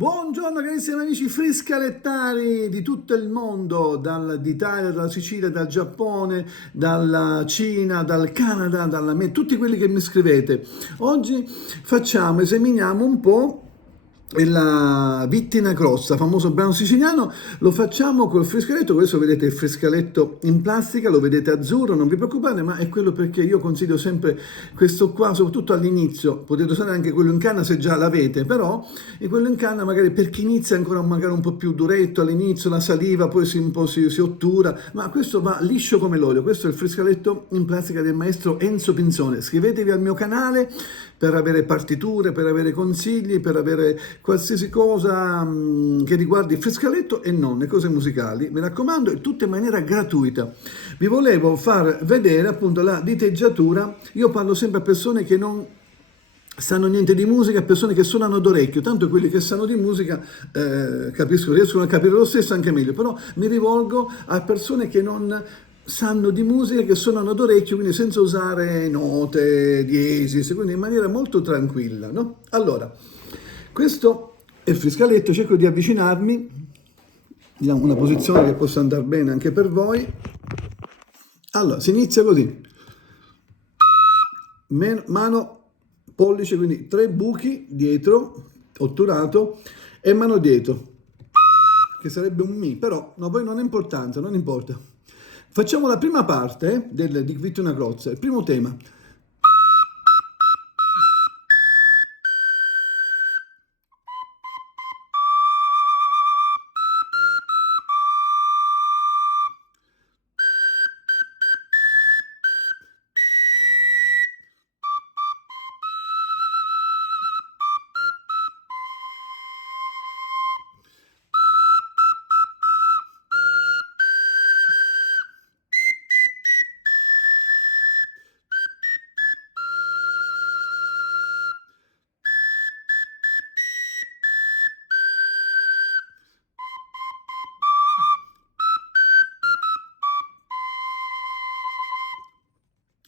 Buongiorno carissimi amici friscalettari di tutto il mondo, d'Italia, dalla Sicilia, dal Giappone, dalla Cina, dal Canada, tutti quelli che mi scrivete. Oggi esaminiamo un po' la Vittina Grossa, famoso brano siciliano. Lo facciamo col friscaletto. Questo vedete il friscaletto in plastica, lo vedete azzurro, non vi preoccupate, ma è quello perché io consiglio sempre questo qua, soprattutto all'inizio. Potete usare anche quello in canna se già l'avete, però quello in canna magari per chi inizia ancora magari un po' più duretto all'inizio, la saliva poi si ottura, ma questo va liscio come l'olio. Questo è il friscaletto in plastica del maestro Enzo Pinzone. Iscrivetevi al mio canale per avere partiture, per avere consigli, per avere qualsiasi cosa che riguardi il friscaletto e non le cose musicali. Mi raccomando, è tutto in maniera gratuita. Vi volevo far vedere appunto la diteggiatura. Io parlo sempre a persone che non sanno niente di musica, persone che suonano d'orecchio, tanto quelli che sanno di musica capisco, riescono a capire lo stesso anche meglio, però mi rivolgo a persone che non sanno di musica, che suonano d'orecchio, quindi senza usare note, diesis, quindi in maniera molto tranquilla, no? Allora, questo è il friscaletto, cerco di avvicinarmi, diamo una posizione che possa andare bene anche per voi. Allora, si inizia così, mano, pollice, quindi 3 buchi dietro, otturato, e mano dietro, che sarebbe un Mi, però no, poi non ha importanza, non importa. Facciamo la prima parte di Vittina Grossa, il primo tema.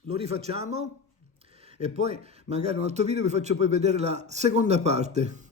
Lo rifacciamo e poi magari in un altro video vi faccio poi vedere la seconda parte.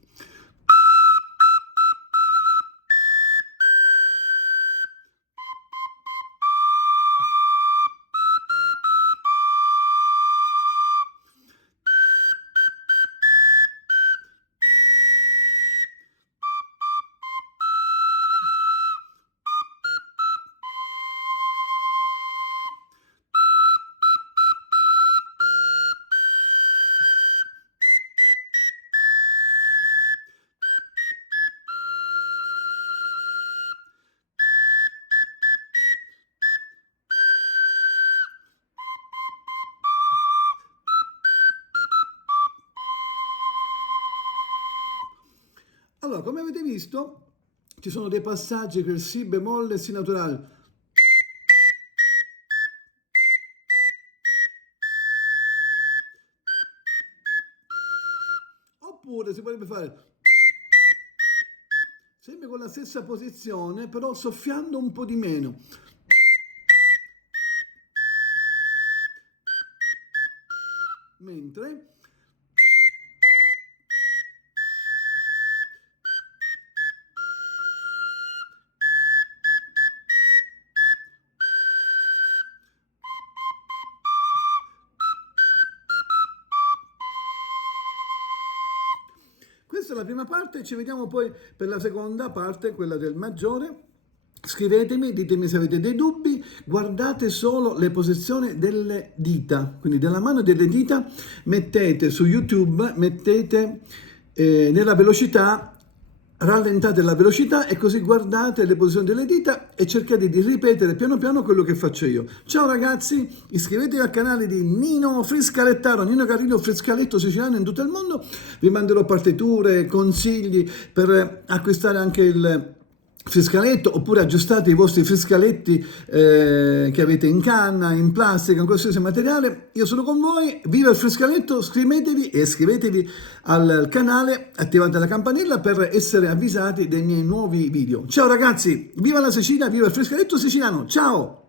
Allora, come avete visto, ci sono dei passaggi per Si bemolle e Si naturale. Oppure si potrebbe fare sempre con la stessa posizione, però soffiando un po' di meno. Mentre questa è la prima parte, ci vediamo poi per la seconda parte, quella del maggiore. Scrivetemi, ditemi se avete dei dubbi, guardate solo le posizioni delle dita, quindi della mano e delle dita, mettete su YouTube, mettete nella velocità, rallentate la velocità e così guardate le posizioni delle dita e cercate di ripetere piano piano quello che faccio io. Ciao ragazzi, iscrivetevi al canale di Nino Friscalettaro, Nino Carino Friscaletto siciliano in tutto il mondo, vi manderò partiture, consigli per acquistare anche il friscaletto, oppure aggiustate i vostri friscaletti che avete in canna, in plastica, in qualsiasi materiale. Io sono con voi, viva il friscaletto, iscrivetevi e iscrivetevi al canale, attivate la campanella per essere avvisati dei miei nuovi video. Ciao ragazzi, viva la Sicilia, viva il friscaletto siciliano, ciao!